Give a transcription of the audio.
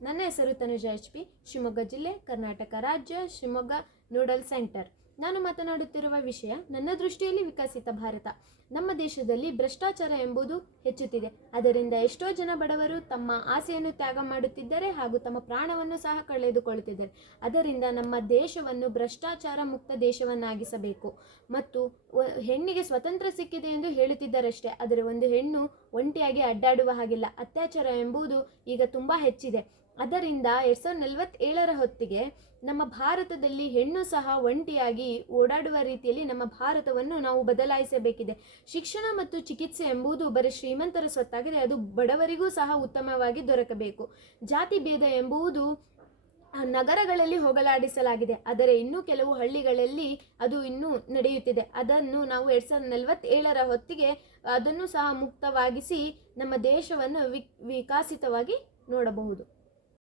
ನನ್ನ ಹೆಸರು ತನುಜಾ HP, ಶಿವಮೊಗ್ಗ ಜಿಲ್ಲೆ, ಕರ್ನಾಟಕ ರಾಜ್ಯ, ಶಿವಮೊಗ್ಗ ನೂಡಲ್ ಸೆಂಟರ್. ನಾನು ಮಾತನಾಡುತ್ತಿರುವ ವಿಷಯ ನನ್ನ ದೃಷ್ಟಿಯಲ್ಲಿ ವಿಕಸಿತ ಭಾರತ. ನಮ್ಮ ದೇಶದಲ್ಲಿ ಭ್ರಷ್ಟಾಚಾರ ಎಂಬುದು ಹೆಚ್ಚುತ್ತಿದೆ. ಅದರಿಂದ ಎಷ್ಟೋ ಜನ ಬಡವರು ತಮ್ಮ ಆಸೆಯನ್ನು ತ್ಯಾಗ ಮಾಡುತ್ತಿದ್ದಾರೆ ಹಾಗೂ ತಮ್ಮ ಪ್ರಾಣವನ್ನು ಸಹ ಕಳೆದುಕೊಳ್ಳುತ್ತಿದ್ದಾರೆ. ಅದರಿಂದ ನಮ್ಮ ದೇಶವನ್ನು ಭ್ರಷ್ಟಾಚಾರ ಮುಕ್ತ ದೇಶವನ್ನಾಗಿಸಬೇಕು. ಮತ್ತು ಹೆಣ್ಣಿಗೆ ಸ್ವತಂತ್ರ ಸಿಕ್ಕಿದೆ ಎಂದು ಹೇಳುತ್ತಿದ್ದಾರಷ್ಟೇ, ಆದರೆ ಒಂದು ಹೆಣ್ಣು ಒಂಟಿಯಾಗಿ ಅಡ್ಡಾಡುವ ಹಾಗಿಲ್ಲ. ಅತ್ಯಾಚಾರ ಎಂಬುದು ಈಗ ತುಂಬ ಹೆಚ್ಚಿದೆ. ಅದರಿಂದ 2047 ಹೊತ್ತಿಗೆ ನಮ್ಮ ಭಾರತದಲ್ಲಿ ಹೆಣ್ಣು ಸಹ ಒಂಟಿಯಾಗಿ ಓಡಾಡುವ ರೀತಿಯಲ್ಲಿ ನಮ್ಮ ಭಾರತವನ್ನು ನಾವು ಬದಲಾಯಿಸಬೇಕಿದೆ. ಶಿಕ್ಷಣ ಮತ್ತು ಚಿಕಿತ್ಸೆ ಎಂಬುದು ಬರೀ ಶ್ರೀಮಂತರ ಸ್ವತ್ತಾಗಿದೆ, ಅದು ಬಡವರಿಗೂ ಸಹ ಉತ್ತಮವಾಗಿ ದೊರಕಬೇಕು. ಜಾತಿ ಭೇದ ಎಂಬುದು ನಗರಗಳಲ್ಲಿ ಹೋಗಲಾಡಿಸಲಾಗಿದೆ, ಆದರೆ ಇನ್ನೂ ಕೆಲವು ಹಳ್ಳಿಗಳಲ್ಲಿ ಅದು ಇನ್ನೂ ನಡೆಯುತ್ತಿದೆ. ಅದನ್ನು ನಾವು 2047 ಹೊತ್ತಿಗೆ ಅದನ್ನು ಸಹ ಮುಕ್ತವಾಗಿಸಿ ನಮ್ಮ ದೇಶವನ್ನು ವಿಕಸಿತವಾಗಿ ನೋಡಬಹುದು.